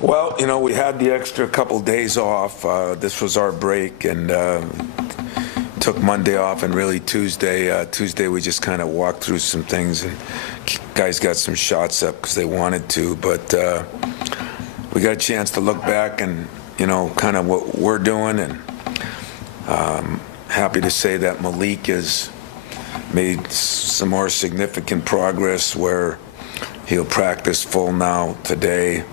Well, we had the extra couple days off. This was our break, and took Monday off, and really Tuesday we just kind of walked through some things, and guys got some shots up because they wanted to, but we got a chance to look back and kind of what we're doing, and happy to say that Malik has made some more significant progress where he'll practice full now today.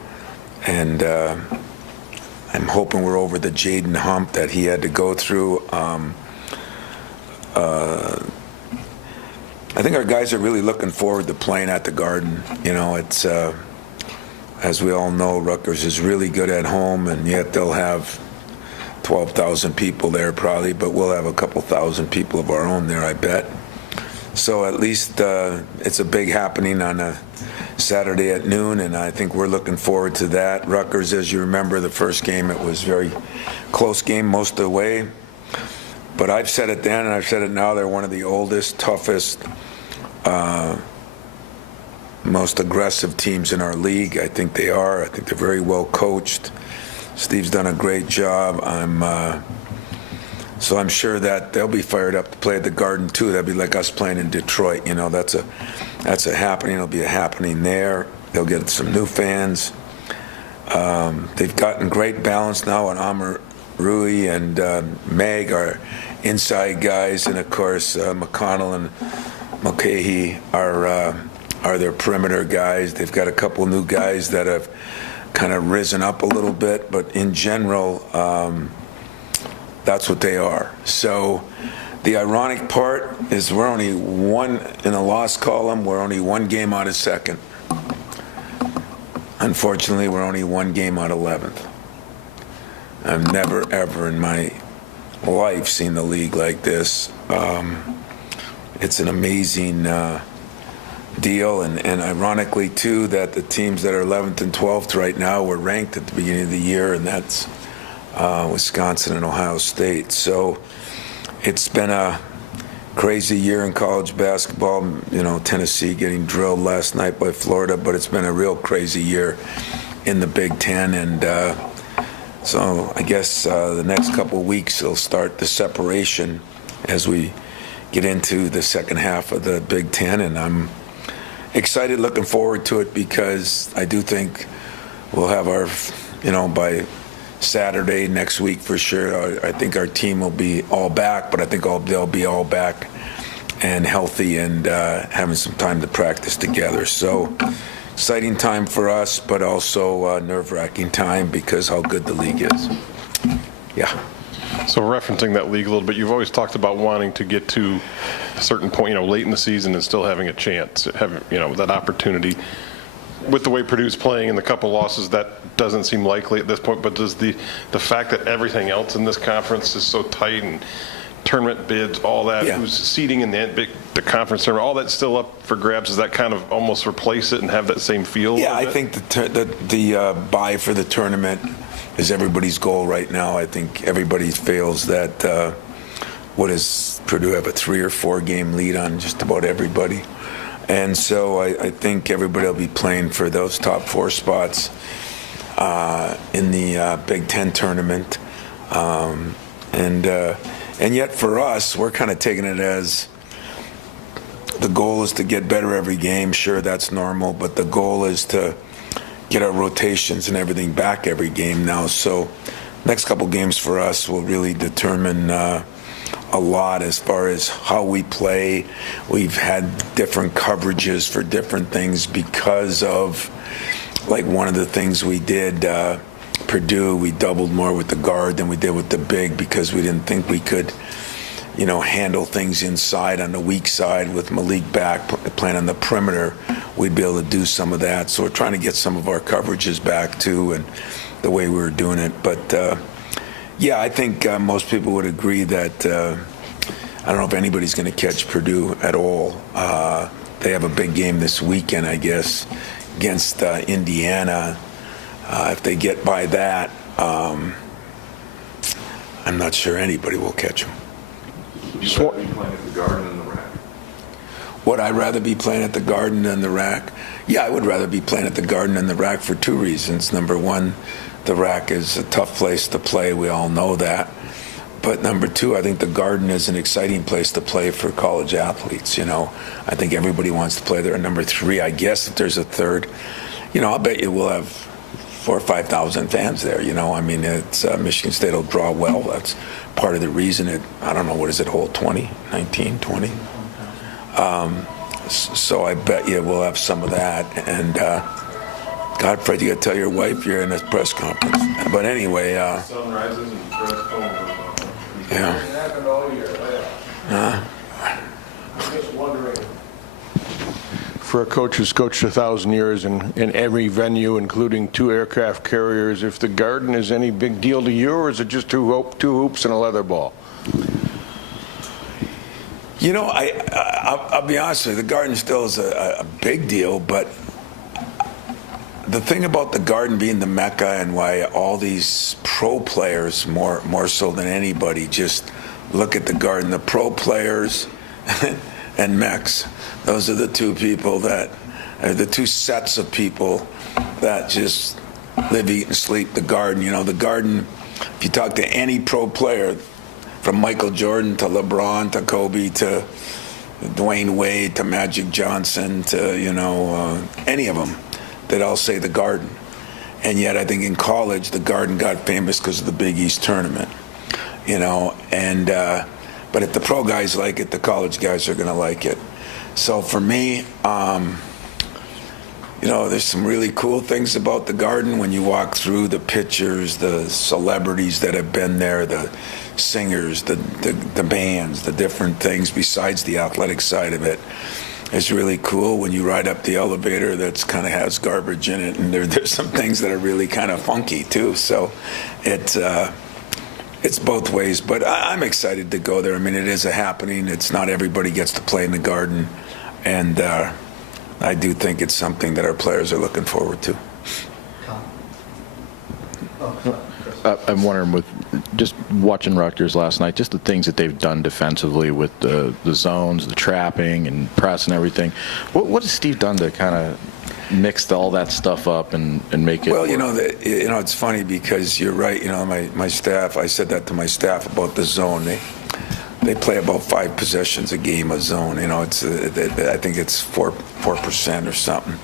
And I'm hoping we're over the Jaden hump that he had to go through. I think our guys are really looking forward to playing at the Garden. It's as we all know, Rutgers is really good at home, and yet they'll have 12,000 people there probably, but we'll have a couple thousand people of our own there, I bet. So at least it's a big happening on a Saturday at noon, and I think we're looking forward to that. Rutgers, as you remember, the first game, it was a very close game most of the way. But I've said it then, and I've said it now, they're one of the oldest, toughest, most aggressive teams in our league. I think they are. I think they're very well coached. Steve's done a great job. So I'm sure that they'll be fired up to play at the Garden too. That'd be like us playing in Detroit. That's a happening. It'll be a happening there. They'll get some new fans. They've gotten great balance now on Amr Rui and Meg are inside guys, and of course McConnell and Mulcahy are their perimeter guys. They've got a couple new guys that have kind of risen up a little bit, but in general, that's what they are. So the ironic part is we're only one in the loss column. We're only one game out of second. Unfortunately, we're only one game out of 11th. I've never, ever in my life seen the league like this. It's an amazing deal, and ironically, too, that the teams that are 11th and 12th right now were ranked at the beginning of the year, and that's Wisconsin and Ohio State. So it's been a crazy year in college basketball. Tennessee getting drilled last night by Florida, but it's been a real crazy year in the Big Ten. And so I guess the next couple of weeks will start the separation as we get into the second half of the Big Ten. And I'm excited, looking forward to it, because I do think we'll have our, by Saturday next week for sure. I think our team will be all back, but I think they'll be all back and healthy and having some time to practice together. So exciting time for us, but also nerve-wracking time because how good the league is. Yeah. So referencing that league a little bit, you've always talked about wanting to get to a certain point, late in the season and still having a chance, having, that opportunity. With the way Purdue's playing and the couple losses, that doesn't seem likely at this point. But does the fact that everything else in this conference is so tight, and tournament bids, all that, who's seeding in the conference tournament, all that's still up for grabs, does that kind of almost replace it and have that same feel? Yeah, I think the bye for the tournament is everybody's goal right now. I think everybody feels that what does Purdue have, a 3 or 4 game lead on just about everybody. And so I think everybody will be playing for those top 4 spots in the Big Ten tournament. And yet for us, we're kind of taking it as the goal is to get better every game. Sure, that's normal, but the goal is to get our rotations and everything back every game now. So next couple games for us will really determine a lot as far as how we play. We've had different coverages for different things because of, like, one of the things we did, Purdue, we doubled more with the guard than we did with the big because we didn't think we could, handle things inside on the weak side with Malik back playing on the perimeter. We'd be able to do some of that. So we're trying to get some of our coverages back too, and the way we were doing it. But yeah, I think most people would agree that I don't know if anybody's going to catch Purdue at all. They have a big game this weekend, I guess, against Indiana. If they get by that, I'm not sure anybody will catch them. You playing at the Garden and the Rack? Would I rather be playing at the Garden than the Rack? Yeah, I would rather be playing at the Garden than the Rack for two reasons. Number one, the Rack is a tough place to play. We all know that. But number two, I think the Garden is an exciting place to play for college athletes. I think everybody wants to play there. And number three, I guess if there's a third, I'll bet you we'll have 4,000 or 5,000 fans there. I mean, it's Michigan State will draw well. That's part of the reason I don't know, what does it hold, 20, 19, 20? So I bet you we'll have some of that. And God, Fred, you got to tell your wife you're in this press conference. But anyway. Sunrises and press conference. Yeah. It happened all year. I'm just wondering. For a coach who's coached 1,000 years in every venue, including 2 aircraft carriers, if the Garden is any big deal to you, or is it just two hoops and a leather ball? I'll be honest with you, the Garden still is a big deal, but the thing about the Garden being the Mecca and why all these pro players, more so than anybody, just look at the Garden, the pro players and Mex, those are the two people the two sets of people that just live, eat, and sleep the Garden. The Garden, if you talk to any pro player, from Michael Jordan to LeBron to Kobe to Dwayne Wade to Magic Johnson to, any of them, they'd all say the Garden. And yet I think in college, the Garden got famous because of the Big East tournament, but if the pro guys like it, the college guys are going to like it. So for me, there's some really cool things about the Garden when you walk through, the pictures, the celebrities that have been there, the singers, the bands, the different things besides the athletic side of it. It's really cool when you ride up the elevator that's kind of has garbage in it, and there's some things that are really kind of funky too. So it's both ways, but I'm excited to go there. I mean, it is a happening. It's not everybody gets to play in the Garden, and I do think it's something that our players are looking forward to. I'm wondering, with just watching Rutgers last night, just the things that they've done defensively with the zones, the trapping, and press and everything. What has Steve done to kind of mix all that stuff up and make it? Well, it's funny because you're right. My staff. I said that to my staff about the zone. They play about 5 possessions a game a zone. It's I think it's 4% or something.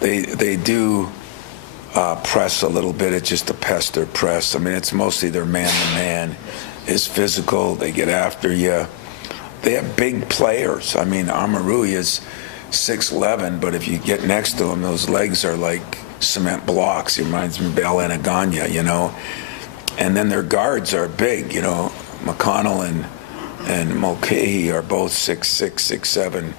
They do. Press a little bit. It's just a pest or press. I mean, it's mostly their man-to-man. It's physical. They get after you. They have big players. I mean, Amaru is 6'11", but if you get next to him, those legs are like cement blocks. He reminds me of Bal Anaganya, And then their guards are big. McConnell and Mulcahy are both 6'6", 6'7"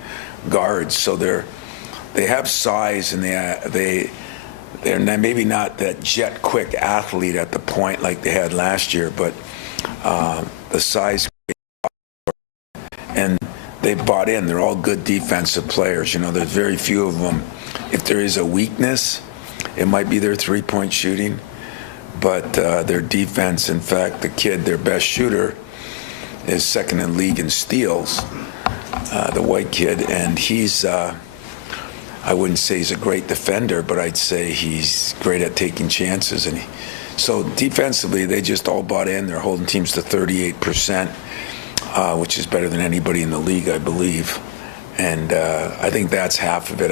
guards. So they have size, and they're maybe not that jet quick athlete at the point like they had last year, but the size, and they've bought in. They're all good defensive players. There's very few of them. If there is a weakness, it might be their three-point shooting, but their defense, in fact, the kid, their best shooter, is second in league in steals, the white kid, and he's I wouldn't say he's a great defender, but I'd say he's great at taking chances. And so defensively, they just all bought in. They're holding teams to 38%, which is better than anybody in the league, I believe. And I think that's half of it.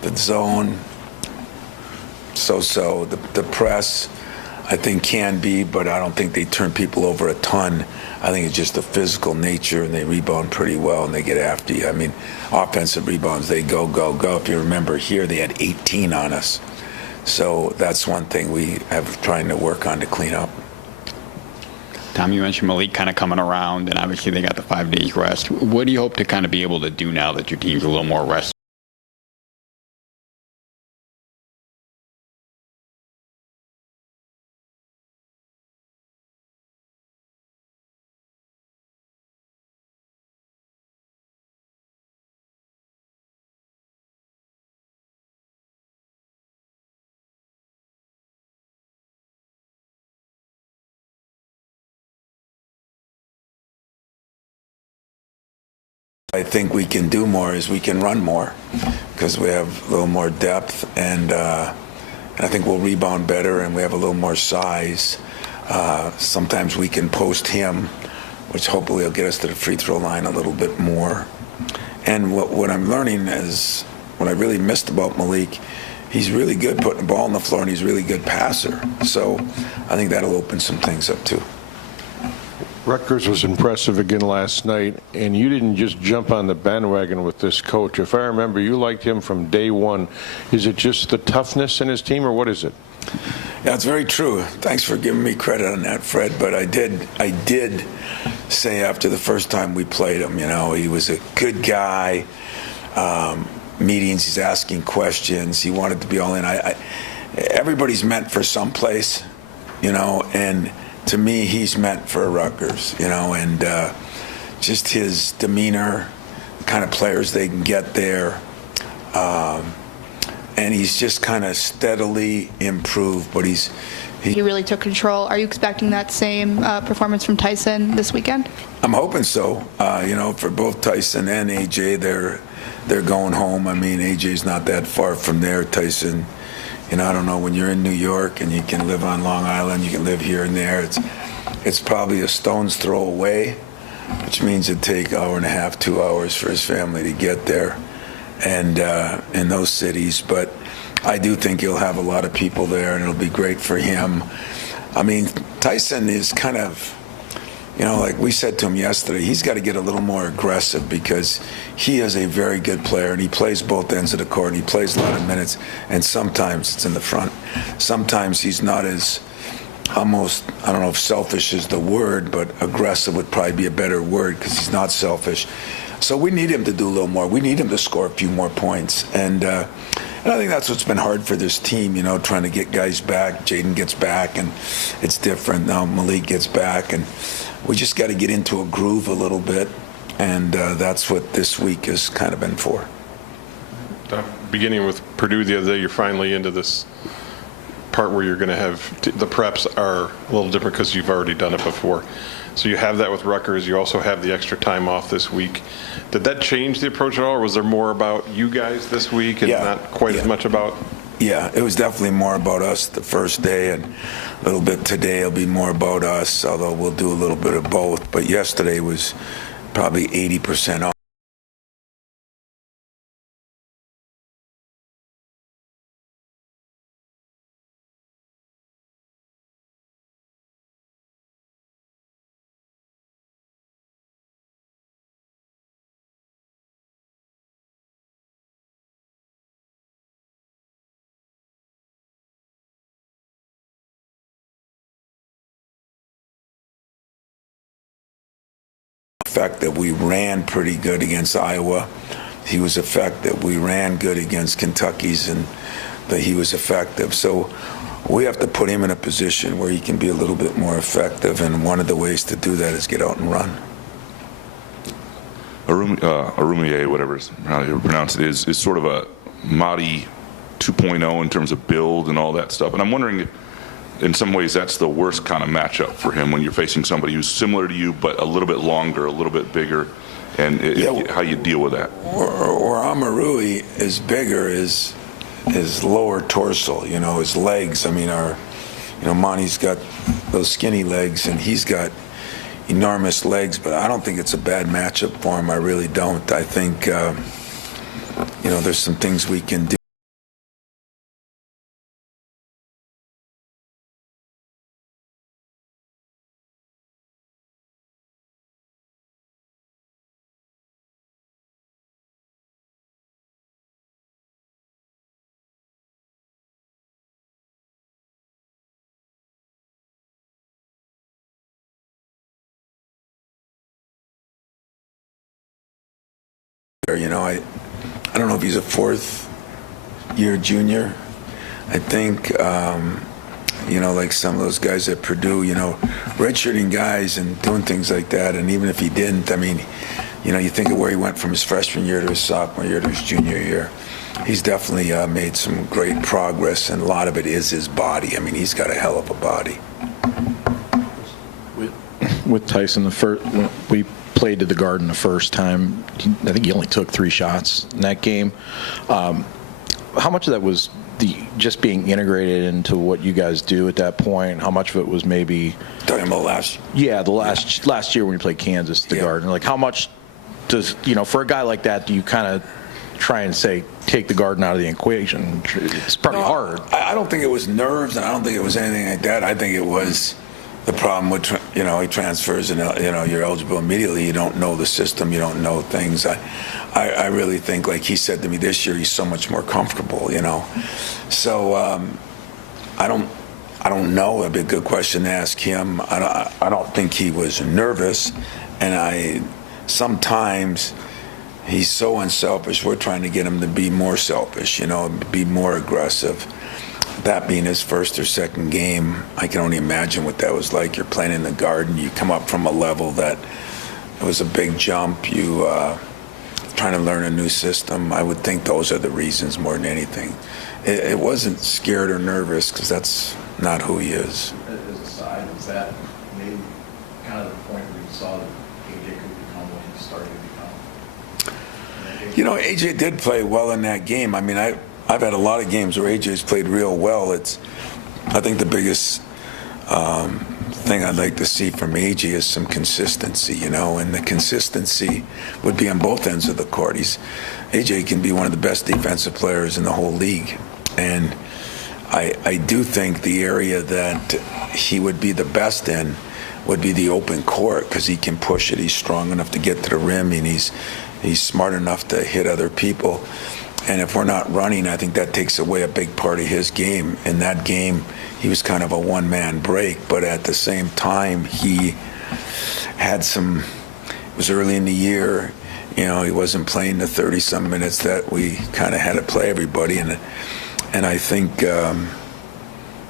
The zone, so-so. The press, I think, can be, but I don't think they turn people over a ton. I think it's just the physical nature, and they rebound pretty well, and they get after you. I mean, offensive rebounds, they go. If you remember here, they had 18 on us. So that's one thing we have trying to work on to clean up. Tom, you mentioned Malik kind of coming around, and obviously they got the 5 days rest. What do you hope to kind of be able to do now that your team's a little more rested? I think we can do more is we can run more because we have a little more depth, and I think we'll rebound better, and we have a little more size. Sometimes we can post him, which hopefully will get us to the free throw line a little bit more. And what I'm learning is what I really missed about Malik, he's really good putting the ball on the floor, and he's a really good passer. So I think that'll open some things up too. Rutgers was impressive again last night, and you didn't just jump on the bandwagon with this coach. If I remember, you liked him from day one. Is it just the toughness in his team, or what is it? Yeah, it's very true. Thanks for giving me credit on that, Fred. But I did say after the first time we played him, he was a good guy. Meetings, he's asking questions. He wanted to be all in. Everybody's meant for someplace, and to me, he's meant for Rutgers, and just his demeanor, the kind of players they can get there. And he's just kind of steadily improved, but he really took control. Are you expecting that same performance from Tyson this weekend? I'm hoping so. For both Tyson and AJ, they're going home. I mean, AJ's not that far from there. Tyson, I don't know, when you're in New York and you can live on Long Island, you can live here and there, it's probably a stone's throw away, which means it'd take an hour and a half, 2 hours for his family to get there. And in those cities, but I do think he'll have a lot of people there, and it'll be great for him. I mean, Tyson is kind of, like we said to him yesterday, he's got to get a little more aggressive because he is a very good player, and he plays both ends of the court, and he plays a lot of minutes, and sometimes it's in the front. Sometimes he's not as almost, I don't know if selfish is the word, but aggressive would probably be a better word because he's not selfish. So we need him to do a little more. We need him to score a few more points. And I think that's what's been hard for this team, trying to get guys back. Jaden gets back, and it's different. Now Malik gets back, and we just got to get into a groove a little bit. And that's what this week has kind of been for. Beginning with Purdue the other day, you're finally into this part where you're going to have the preps are a little different because you've already done it before. So you have that with Rutgers. You also have the extra time off this week. Did that change the approach at all, or was there more about you guys this week and not quite as much about? Yeah, it was definitely more about us the first day, and a little bit today will be more about us, although we'll do a little bit of both. But yesterday was probably 80% off. Fact that we ran pretty good against Iowa. He was effective. We ran good against Kentucky's, and that he was effective. So we have to put him in a position where he can be a little bit more effective, and one of the ways to do that is get out and run. Arumier, whatever how you pronounce it, is sort of a Mahdi 2.0 in terms of build and all that stuff. And I'm wondering if, in some ways, that's the worst kind of matchup for him when you're facing somebody who's similar to you but a little bit longer, a little bit bigger, and how you deal with that. Or Amarui is bigger, his lower torso, his legs. I mean, Monty's got those skinny legs, and he's got enormous legs, but I don't think it's a bad matchup for him. I really don't. I think, there's some things we can do. I don't know if he's a fourth-year junior. I think, like some of those guys at Purdue, redshirting guys and doing things like that. And even if he didn't, I mean, you think of where he went from his freshman year to his sophomore year to his junior year. He's definitely made some great progress, and a lot of it is his body. I mean, he's got a hell of a body. With Tyson, we played to the Garden the first time. I think he only took 3 shots in that game. How much of that was just being integrated into what you guys do at that point? How much of it was maybe Talking about last the last year when you played Kansas at the Garden? Like, how much does, for a guy like that, do you kind of try and say, take the Garden out of the equation? It's probably hard. I don't think it was nerves, and I don't think it was anything like that. I think it was the problem with, he transfers and, you're eligible immediately. You don't know the system. You don't know things. I really think, like he said to me this year, he's so much more comfortable, So I don't know. It'd be a good question to ask him. I don't think he was nervous, and sometimes he's so unselfish. We're trying to get him to be more selfish, be more aggressive. That being his first or second game, I can only imagine what that was like. You're playing in the Garden. You come up from a level that it was a big jump. You trying to learn a new system. I would think those are the reasons more than anything. It wasn't scared or nervous, because that's not who he is. As a side, is that maybe kind of the point where you saw that AJ could become what he started to become? AJ did play well in that game. I mean, I've had a lot of games where AJ's played real well. I think the biggest thing I'd like to see from AJ is some consistency, and the consistency would be on both ends of the court. AJ can be one of the best defensive players in the whole league, and I do think the area that he would be the best in would be the open court, because he can push it. He's strong enough to get to the rim, and he's smart enough to hit other people. And if we're not running, I think that takes away a big part of his game. In that game, he was kind of a one-man break, but at the same time, he had it was early in the year, he wasn't playing the 30-some minutes that we kind of had to play everybody, and I think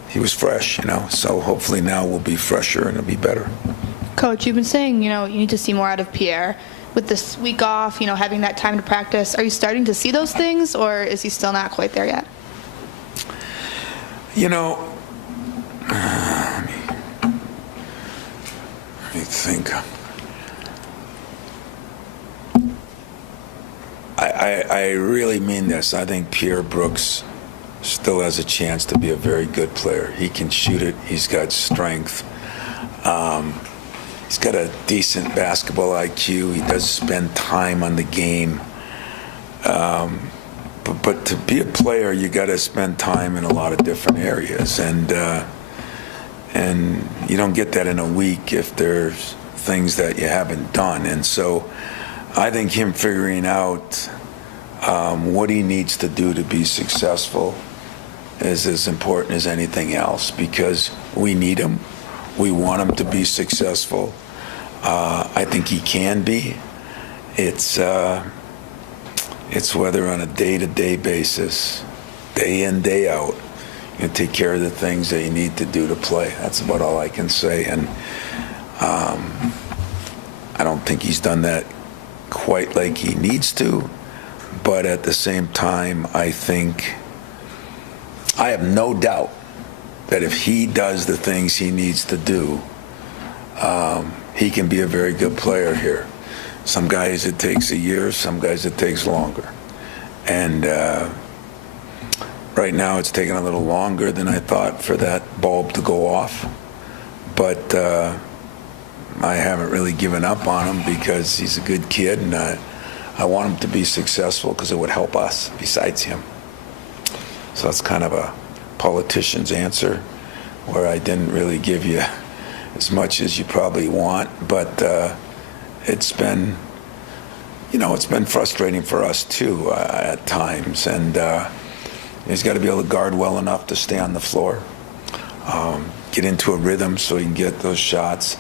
he was fresh, so hopefully now we'll be fresher and it'll be better. Coach, you've been saying, you need to see more out of Pierre. With this week off, having that time to practice, are you starting to see those things, or is he still not quite there yet? Let me think. I really mean this. I think Pierre Brooks still has a chance to be a very good player. He can shoot it. He's got strength. He's got a decent basketball IQ. He does spend time on the game. But to be a player, you got to spend time in a lot of different areas, and you don't get that in a week if there's things that you haven't done. And so I think him figuring out what he needs to do to be successful is as important as anything else, because we need him. We want him to be successful. I think he can be. It's whether on a day-to-day basis, day in, day out, you take care of the things that you need to do to play. That's about all I can say. And I don't think he's done that quite like he needs to. But at the same time, I have no doubt that if he does the things he needs to do, he can be a very good player here. Some guys it takes a year, some guys it takes longer. And right now it's taking a little longer than I thought for that bulb to go off. But I haven't really given up on him, because he's a good kid, and I want him to be successful because it would help us besides him. So that's kind of a politician's answer, where I didn't really give you as much as you probably want, but it's been frustrating for us too at times, and he's got to be able to guard well enough to stay on the floor, get into a rhythm so he can get those shots.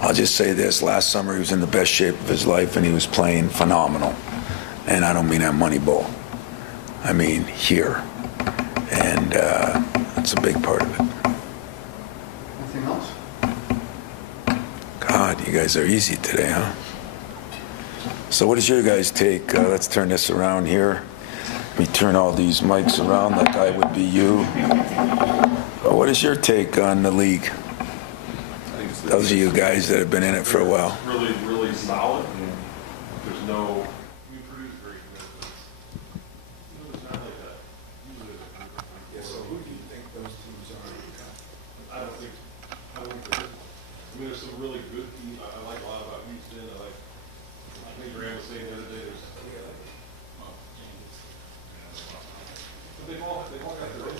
I'll just say this: last summer he was in the best shape of his life, and he was playing phenomenal. And I don't mean that Moneyball. I mean here. And that's a big part of it. Anything else? God, you guys are easy today, huh? So what is your guys' take? Let's turn this around here. Let me turn all these mics around like I would be you. What is your take on the league? I think it's Those are you guys that have been in it for a while. Really, really solid, and there's no, you produce great commitments. It's not like that. Usually it's a group. Yeah, so who do you think those teams are? I don't think there is. I mean, there's some really good teams. I like a lot about Houston. I think Graham was saying the other day, but they've all got their own.